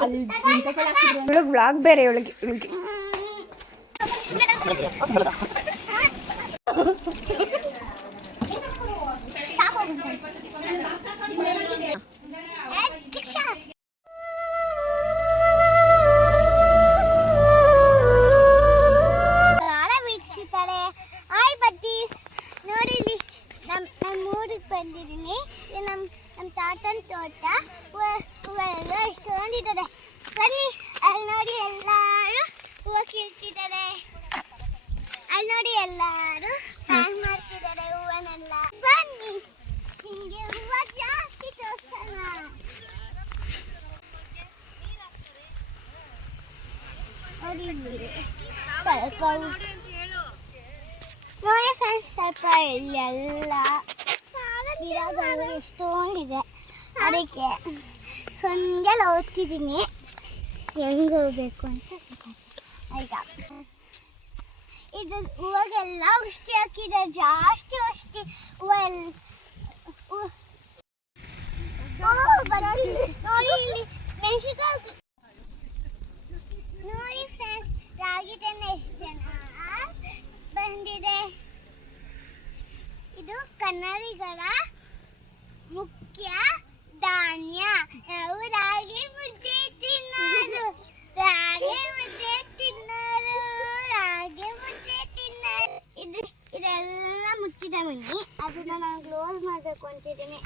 ಇವಳಿಗೆ ವ್ಲಾಗ್ ಬೇರೆ ಇವಳಿಗೆ ವೀಕ್ಷಿತರೆ ಹಾಯ್ ಬಟ್ಟೀಸ್ ನೋಡಿ ನಮ್ಮ ಊರಿಗೆ ಬಂದಿದ್ದೀನಿ. ನಮ್ಮ ತಾತನ ತೋಟ ಹೂವೆಲ್ಲ ಎಷ್ಟೊಂದಿದ್ದಾರೆ. ಬನ್ನಿ ಅಲ್ಲಿ ನೋಡಿ ಎಲ್ಲರೂ ಹೂವು ಕೀಳ್ತಿದ್ದಾರೆ. ಅಲ್ಲಿ ನೋಡಿ ಎಲ್ಲರೂ ಹ್ಯಾಂಗ್ ಮಾಡ್ತಿದ್ದಾರೆ ಹೂವನ್ನೆಲ್ಲ. ಬನ್ನಿ ನಿಮಗೆ ಹೂವು ಜಾಸ್ತಿ ತೋರಿಸೋಣ. ನೋಡಿ ಫ್ರೆಂಡ್ಸ್, ಸ್ವಲ್ಪ ಇಲ್ಲೆಲ್ಲ ಗಿಡಗಳು ಎಷ್ಟೊಂದಿದೆ. ಅದಕ್ಕೆ ಸೊಂಗೆಲ್ಲ ಓದ್ತಿದ್ದೀನಿ ಹೆಂಗೆ ಹೋಗ್ಬೇಕು ಅಂತ. ಆಯ್ತಾ, ಇದು ಹೂವಾಗೆಲ್ಲ ಔಷಧಿ ಹಾಕಿದ್ದಾರೆ, ಜಾಸ್ತಿ ಔಷಧಿ ಹೂವೆಲ್ಲ. ನೋಡಿ ಇಲ್ಲಿ ಮೆಣಸಿನಕಾಯಿ ನೋಡಿ ಫ್ರೆಂಡ್ಸ್, ರಾಗಿ ತೆನೆ ಎಷ್ಟು ಚೆನ್ನಾಗಿ ಬಂದಿದೆ. ಇದು ಕನ್ನಡಿಗರ ಮುಖ್ಯ ಧಾನ್ಯ. ನಾವು ರಾಗಿ ಮುದ್ದೆ ತಿನ್ನೋರು, ರಾಗಿ ಮುದ್ದೆ ತಿನ್ನೋರು, ರಾಗಿ ಮುದ್ದೆ ತಿನ್ನೋರು. ಇದೆಲ್ಲ ಮುಚ್ಚಿದ ಮಣ್ಣಿ. ಅದನ್ನ ನಾನು ಕ್ಲೋಸ್ ಮಾಡಬೇಕು ಅಂತಿದ್ದೀನಿ.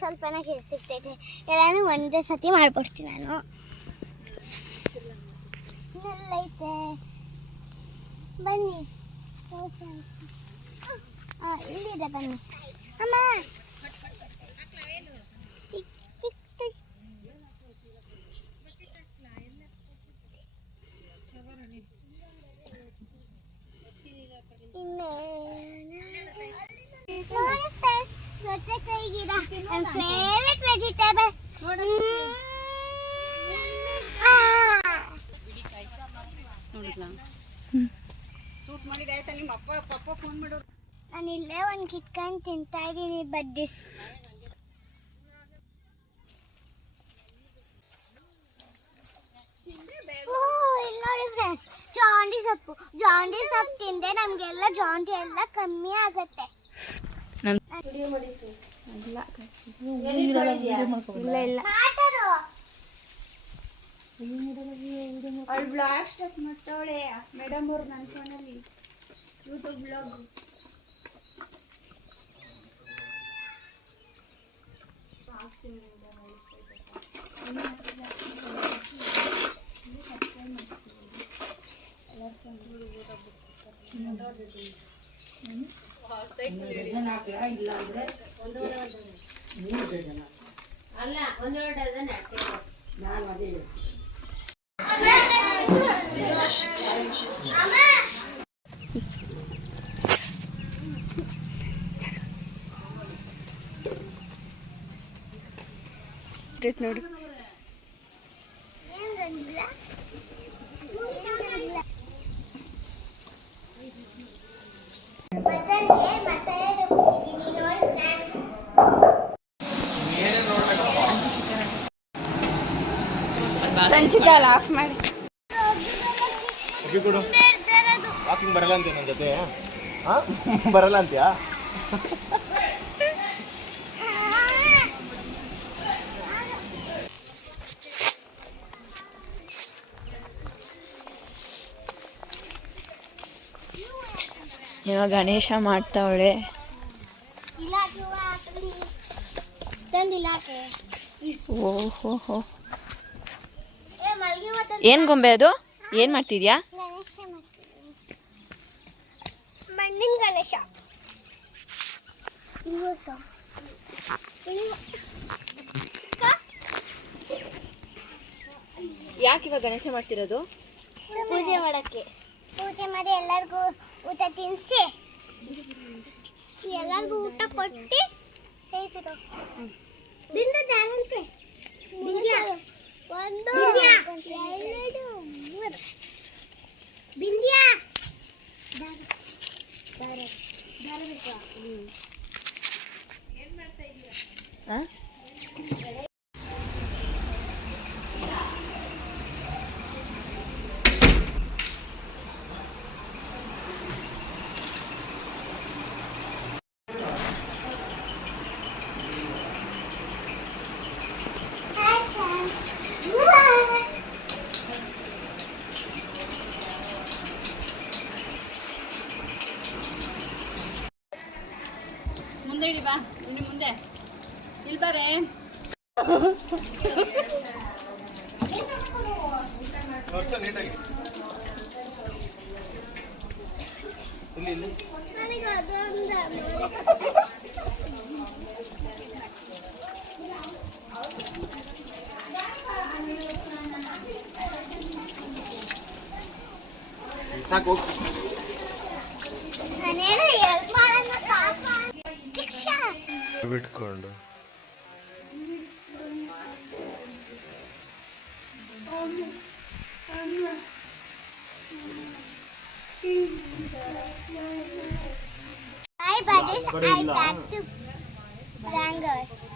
ಸ್ವಲ್ಪನೇ ಸಿಗ್ತೈತೆ. ಎಲ್ಲಾನು ಒಂದೇ ಸತಿ ಮಾಡ್ಬಿಡ್ತೀನಿ ನಾನು. ಇನ್ನೆಲ್ಲೈತೆ ಬನ್ನಿ. ಇಲ್ಲಿದೆ ಬನ್ನಿ ಅಮ್ಮ. ನೋಡಿ ಫ್ರೆಂಡ್ಸ್, ಸೌತೆಕಾಯಿ ಗಿಡ ನನ್ನ ಫೇವರೇಟ್ ವೆಜಿಟೇಬಲ್. ನಾನು ಇಲ್ಲೇ ಒಂದು ಕಿತ್ಕೊಂಡು ತಿಂತಾ ಇದ್ದೀನಿ ಬಡ್ಡಿಸ್. ಇಲ್ಲಿ ನೋಡಿ ಫ್ರೆಂಡ್ಸ್, ಜಾಂಡಿ ಸೊಪ್ಪು ತಿಂದ್ರೆ ನಮಗೆಲ್ಲ ಜಾಂಡಿ ಎಲ್ಲ ಕಮ್ಮಿ ಆಗುತ್ತೆ. ಅವಳು ಬ್ಲಾಗ್ ಸ್ಟಾರ್ಟ್ ಮಾಡ್ತಾವಳೆ ಮೇಡಮ್ ಅವ್ರು ನನ್ನ ಫೋನಲ್ಲಿ ಯೂಟ್ಯೂಬ್ ಬ್ಲಾಗ್. ಅಲ್ಲ, ಒಂದೆರಡು ಡಜನ್ ಅಷ್ಟೇ. ನಾನು ಅದೇ ನೋಡಿ. ಸಂಚಿತ ಲಾಫ್ ಮಾಡಿ. ವಾಕಿಂಗ್ ಬರಲ್ಲ ಅಂತ ನನ್ನ ಜೊತೆ ಬರಲ್ಲ ಅಂತ್ಯಾ? ಇವಾಗ ಗಣೇಶ ಮಾಡ್ತಾವಳೆ. ಓಹೋ, ಏನ್ ಗೊಂಬೆ ಅದು? ಏನ್ ಮಾಡ್ತಿದ್ಯಾ? ಮಣ್ಣಿನ ಗಣೇಶ. ಯಾಕೆ ಇವಾಗ ಗಣೇಶ ಮಾಡ್ತಿರೋದು? ಪೂಜೆ ಮಾಡಕ್ಕೆ. ಪೂಜೆ ಮಾಡಿ ಎಲ್ಲರಿಗೂ ಊಟ ತಿನ್ನಿಸಿ, ಎಲ್ಲರಿಗೂ ಊಟ ಕೊಟ್ಟು ಸೇರಿಸಿರೋ. ಬಿಂದು ಜಾಗಂತೆ. ಬಿಂದ್ಯ 1 2 3 ಬಿಂದ್ಯ ದಾರ ಬೇಕಾ? ಏನ್ ಮಾಡ್ತಾ ಇದೀಯ? ಮುಂದೆ ಇಡಿ ಬಾ ಇನ್ನು ಮುಂದೆ ಇಲ್ಲಿ ಬಾರೆ ನೀಟಾಗಿ ಇಲ್ಲಿ ಇಲ್ಲಿ ನನಗೆ ಅದೊಂದು ಸಾಕು ನಾನೇನು ಹೆಲ್ಪ್ ಮಾಡೋಣ ಶಿಕ್ಷಾ ಬಿಟ್ಕೊಂಡು Hi buddies, I'm back to Bangalore.